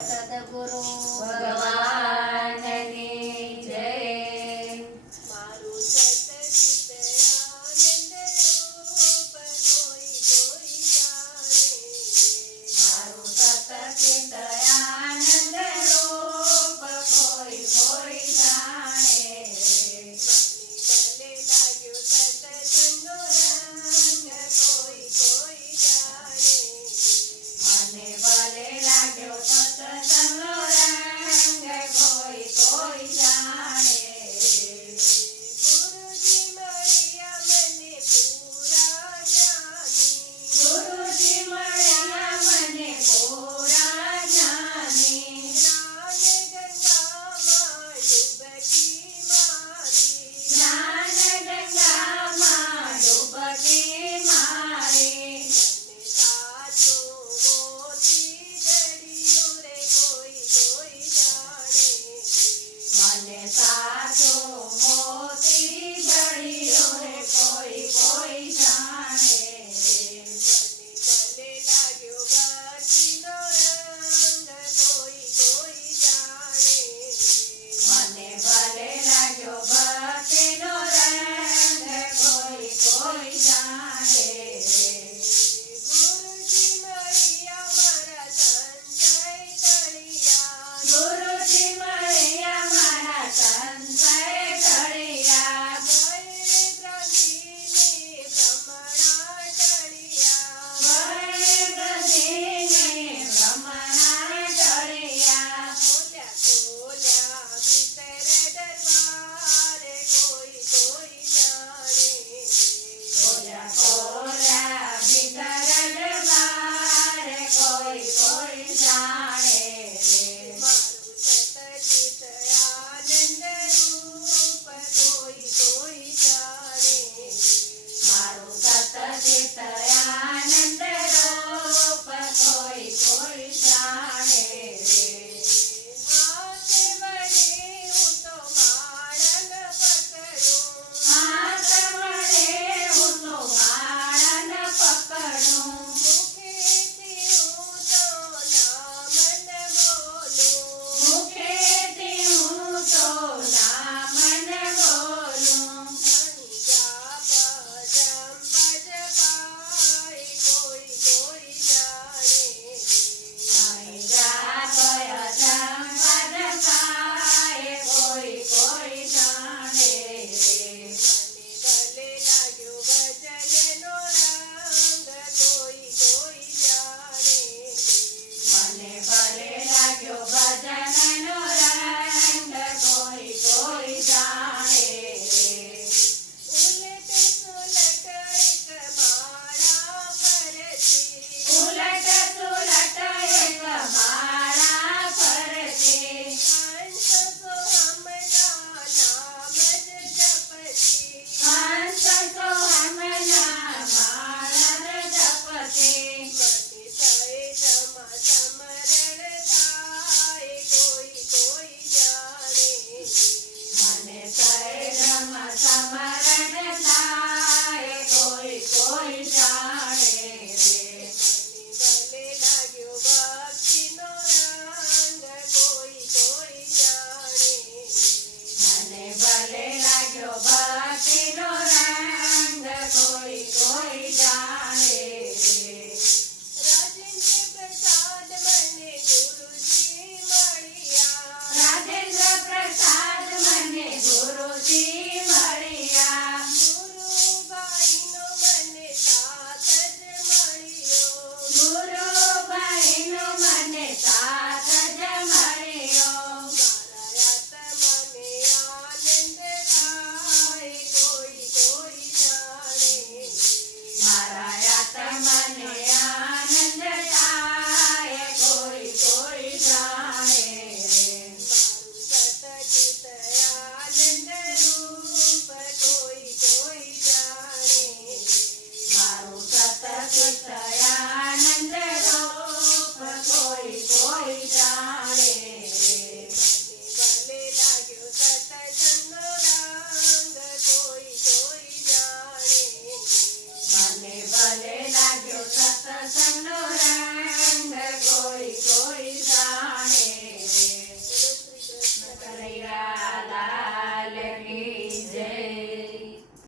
सद्गुरु